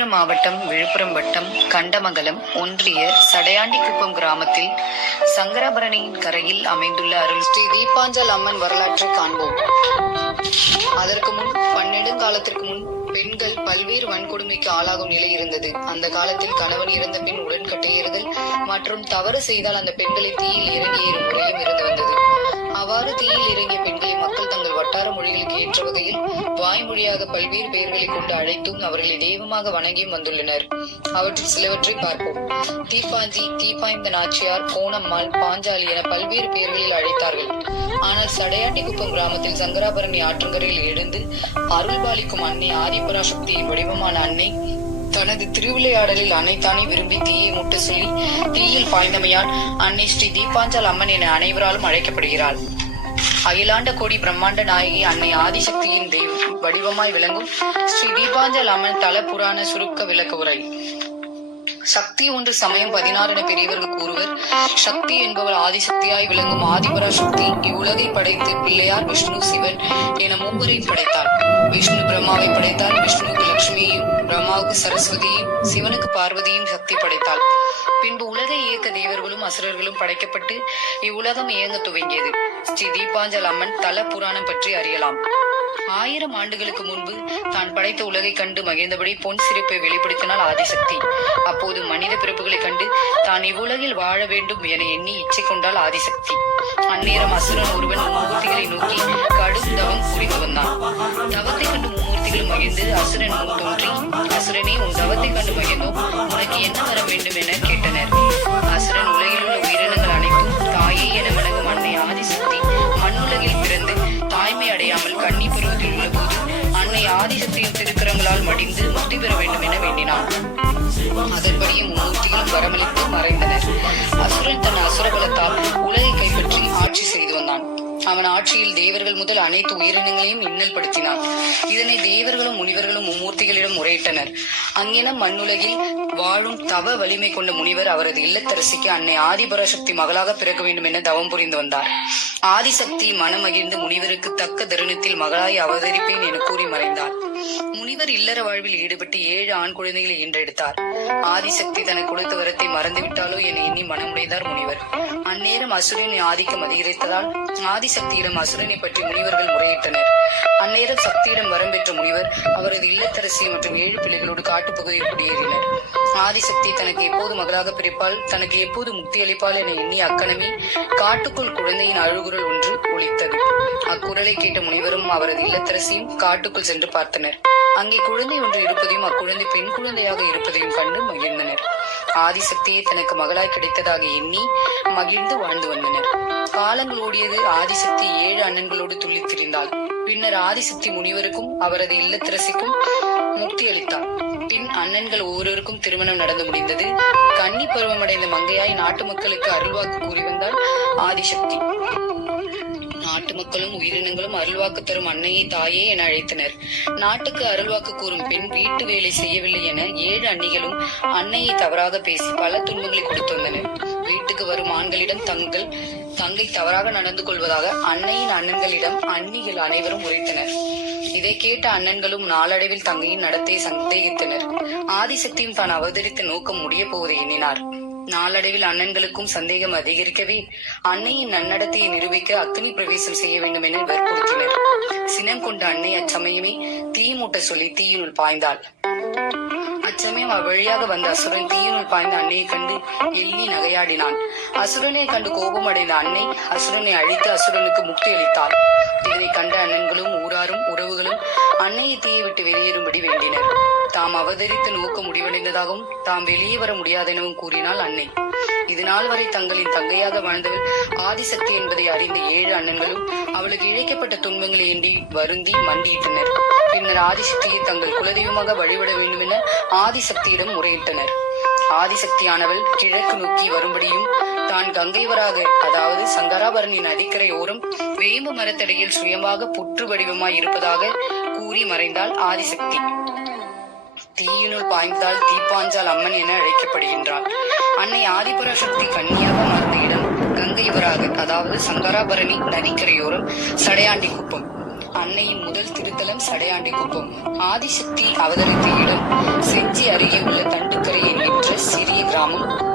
விழுப்புரம் மாவட்டம் விழுப்புரம் வட்டம் கண்டமங்கலம் ஒன்றிய சடையாண்டிக்குப்பம் கிராமத்தில் சங்கராபரணியின் கரையில் அமைந்துள்ள அருள் ஸ்ரீ தீபாஞ்சல் அம்மன் வரலாற்றை காண்போம். அதற்கு முன் பன்னெடுங்காலத்திற்கு முன் பெண்கள் பல்வேறு வன்கொடுமைக்கு ஆளாகும் நிலை இருந்தது. அந்த காலத்தில் கணவன் இறந்த பின் உடன்கட்டையேறுதல் மற்றும் தவறு செய்தால் அந்த பெண்களை தீயில் இறங்கி ஏறும் முறையும் இருந்து வந்தது. அவ்வாறு தீயில் இறங்கிய பெண்களை மக்கள் தங்கள் வட்டார மொழிகளுக்கு ஏற்ற வகையில் வாய்மொழியாக பல்வேறு பெயர்களை கொண்டு அழைத்தும் அவர்களை தெய்வமாக வணங்கியும் வந்துள்ளனர். அவற்றில் சிலவற்றை பார்ப்போம். தீப்பாஞ்சி, தீப்பாய்ந்த நாச்சியார், கோணம்மாள், பாஞ்சாலி என பல்வேறு பெயர்களில் அழைத்தார்கள். ஆனால் சடையாண்டிக்குப்பம் கிராமத்தில் சங்கராபரணி ஆற்றங்கரையில் எழுந்து அருள்பாலிக்கும் அன்னை ஆதிபராசக்தியின் வடிவமான அன்னை தனது திருவிளையாடலில் அன்னைத்தானே விரும்பி தீயை முட்ட சொல்லி தீயில் பாய்ந்தமையால் அன்னை ஸ்ரீ தீபாஞ்சல் அம்மன் என அனைவராலும் அழைக்கப்படுகிறாள். அகிலாண்ட கோடி பிரம்மாண்ட நாயகி அன்னை ஆதிசக்தியின் வடிவமாய் விளங்கும் ஸ்ரீ தீபாஞ்சல் அம்மன் தல புராண சுருக்க விளக்க உரை. சக்தி ஒன்று சமயம் 16 என பெரியவர்கள் கூறுவர். சக்தி என்பவர் ஆதிசக்தியாய் விளங்கும் ஆதிபராசக்தி இவ்வுலகை படைத்து பிள்ளையார், விஷ்ணு, சிவன் என மூவரையும் படைத்தார். விஷ்ணு பிரம்மாவை படைத்தார். விஷ்ணுவுக்கு லட்சுமியையும், பிரம்மாவுக்கு சரஸ்வதியையும், சிவனுக்கு பார்வதியும் சக்தி படைத்தாள். பின்பு உலகை இயக்க தேவர்களும் அசுரர்களும் படைக்கப்பட்டு இவ்வுலகம் இயங்க துவங்கியது. ஸ்ரீ தீபாஞ்சல் அம்மன் தல புராணம் பற்றி அறியலாம். 1000 ஆண்டுகளுக்கு முன்பு தான் படைத்த உலகை கண்டு மகிழ்ந்தபடி பொன் சிரிப்பை வெளிப்படுத்தினாள் ஆதிசக்தி. அப்போது மனித பிறப்புகளை கண்டு தான் இவ்வுலகில் வாழ வேண்டும் என எண்ணி இச்சை கொண்டாள் ஆதிசக்தி. அந்நேரம் அசுரன் ஒருவன் மும்மூர்த்திகளை நோக்கி கடும் தவம் புரிந்து வந்தான். தவத்தை கண்டு மும்மூர்த்திகள் மகிழ்ந்து அசுரன் முன் தோன்றி, அசுரனே, உன் தவத்தை கண்டு மகிழ்ந்தோம், உனக்கு என்ன வர வேண்டும் என கேட்டனர். அசுரன் உலகில் உள்ள உயிரினங்கள் அனைத்தும் தாயே என வணங்கும் அன்னை ஆதிசக்தி மண்ணுலகில் பிறந்து தாய்மை அடையாமல் கன்னி பருவத்தில் உள்ள போது அன்னை ஆதிசக்தியின் திருக்கரங்களால் மடிந்து முக்தி பெற வேண்டும் என வேண்டினான். அதன்படியே மும்மூர்த்திகளும் வரமளித்து மறைந்தனர். அசுரன் தன் அசுரபலத்தால் உலகை கைப்பற்றி ஆட்சி செய்து வந்தான். அவன் ஆட்சியில் தேவர்கள் முதல் அனைத்து உயிரினங்களையும் இன்னல் படுத்தினான். இதனை தேவர்களும் முனிவர்களும் மும்மூர்த்திகளிடம் முறையிட்டனர். அங்கினம் மண்ணுலகில் வாழும் தவ வலிமை கொண்ட முனிவர் அவரது இல்லத்தரசிக்கு அன்னை ஆதிபராசக்தி மகளாக பிறக்க வேண்டும் என தவம் புரிந்து வந்தார். ஆதிசக்தி மனமகிழ்ந்து முனிவருக்கு தக்க தருணத்தில் மகளாய் அவதரிப்பேன் என கூறி மறைந்தார். முனிவர் இல்லற வாழ்வில் ஈடுபட்டு 7 ஆண் குழந்தைகளை ஈன்றெடுத்தார். ஆதிசக்தி தனக்கு கொடுத்த வரத்தை மறந்துவிட்டாலோ என எண்ணி மனமுடைந்தார் முனிவர். அந்நேரம் அசுரனின் ஆதிக்கம் அதிகரித்ததால் ஆதிசக்தியிடம் அசுரனை பற்றி முனிவர்கள் முறையிட்டனர். அந்நேரம் சக்தியிடம் வரம் பெற்ற முனிவர் அவரது இல்லத்தரசி மற்றும் 7 பிள்ளைகளோடு காட்டுப்பகுதியில் குடியேறினர். ஆதிசக்தி தனக்கு எப்போது மகளாக பிறப்பால், தனக்கு எப்போது முக்தி அளிப்பாள் என எண்ணி அக்கணமே காட்டுக்குள் குழந்தையின் அழுகுரல் ஒன்று ஒலித்தது. அக்குரலை கேட்ட முனிவரும் அவரது இல்லத்தரசியும் காட்டுக்குள் சென்று பார்த்தனர். அங்கே குழந்தை ஒன்று இருப்பதையும் அக்குழந்தை பெண் குழந்தையாக இருப்பதையும் கண்டு மகிழ்ந்தனர். ஆதிசக்தியை தனக்கு மகளாய் கிடைத்ததாக எண்ணி மகிழ்ந்து வாழ்ந்து வந்தனர். காலங்கள் ஓடியது. ஆதிசக்தி 7 அண்ணன்களோடு துள்ளி திரிந்தாள். பின்னர் ஆதிசக்தி முனிவருக்கும் அவரது இல்லத்தரசிக்கும் முக்தி அளித்தார். பின் அண்ணன்கள் ஒவ்வொருவருக்கும் திருமணம் நடந்து முடிந்தது. கன்னி பருவமடைந்த மங்கையாய் நாட்டு மக்களுக்கு அருள்வாக்கு கூறி வந்தாள் ஆதிசக்தி. நாட்டு மக்களும் உயிரினங்களும் அருள்வாக்கு தரும் அன்னையை தாயே என அழைத்தனர். நாட்டுக்கு அருள்வாக்கு கூறும் பெண் வீட்டு வேலை செய்யவில்லை என 7 அன்னிகளும் அன்னையை தவறாக பேசி பல துன்பங்களை கொடுத்து வந்தனர். வீட்டுக்கு வரும் ஆண்களிடம் தங்கை தவறாக நடந்து கொள்வதாக அன்னையின் அண்ணன்களிடம் அன்னிகள் அனைவரும் உரைத்தனர். இதை கேட்ட அண்ணன்களும் நாளடைவில் தங்கையின் நடத்தையை சந்தேகித்தனர். ஆதிசக்தியும் தான் அவதரித்த நோக்கம் முடிய போவதை எண்ணினார். நாளடைவில் அண்ணன்களுக்கும் சந்தேகம் அதிகரிக்கவே அன்னையின் நன்னடத்தையை நிரூபிக்க அக்னி பிரவேசம் செய்ய வேண்டும் என வற்புறுத்தினர். சினம் கொண்ட அன்னை அச்சமயமே தீ மூட்ட சொல்லி தீயினுள் பாய்ந்தாள். அச்சமயம் அவ்வழியாக வந்த அசுரன் தீயினுள் பாய்ந்த அன்னையை கண்டு எள்ளி நகையாடினான். அசுரனை கண்டு கோபம் அடைந்த அன்னை அசுரனை அழித்து அசுரனுக்கு முக்தி அளித்தாள். இதனை கண்ட அண்ணன்களும் ஊராரும் உறவுகளும் அன்னையை தீயை விட்டு வெளியேறும்படி வேண்டினர். தாம் அவதரித்த நோக்கம் முடிவடைந்ததாகவும் தாம் வெளியே வர முடியாதெனவும் கூறினாள் அன்னை. இதனால் வரை தங்களின் தங்கையாக வாழ்ந்தவள் ஆதிசக்தி என்பதை அறிந்த 7 அண்ணன்களும் அவளுக்கு இழைக்கப்பட்ட துன்பங்களை எண்ணி வருந்தி மண்டியிட்டனர். பின்னர் ஆதிசக்தியை தங்கள் குலதெய்வமாக வழிபட வேண்டும் என ஆதிசக்தியிடம் முறையிட்டனர். ஆதிசக்தியானவள் கிழக்கு நோக்கி வரும்படியும் தான் கங்கைவராக, அதாவது சங்கராபரணி நதிக்கரை ஓரம் வேம்பு மரத்தடியில் சுயமாக புற்று வடிவமாய் இருப்பதாக கூறி மறைந்தாள் ஆதிசக்தி. தீயினுள் பாய்ந்தால் தீபாஞ்சால் அம்மன் என அழைக்கப்படுகின்றாள். அன்னை ஆதிபராசக்தி கன்னியாக மறந்த இடம் கங்கைவராக, அதாவது சங்கராபரணி நதிக்கரையோரம் சடையாண்டிக்குப்பம். அன்னையின் முதல் திருத்தலம் சடையாண்டிக்குப்பம். ஆதிசக்தி அவதரித்த இடம் செஞ்சி அருகே உள்ள தண்டுக்கரை என்கின்ற சிறிய கிராமம்.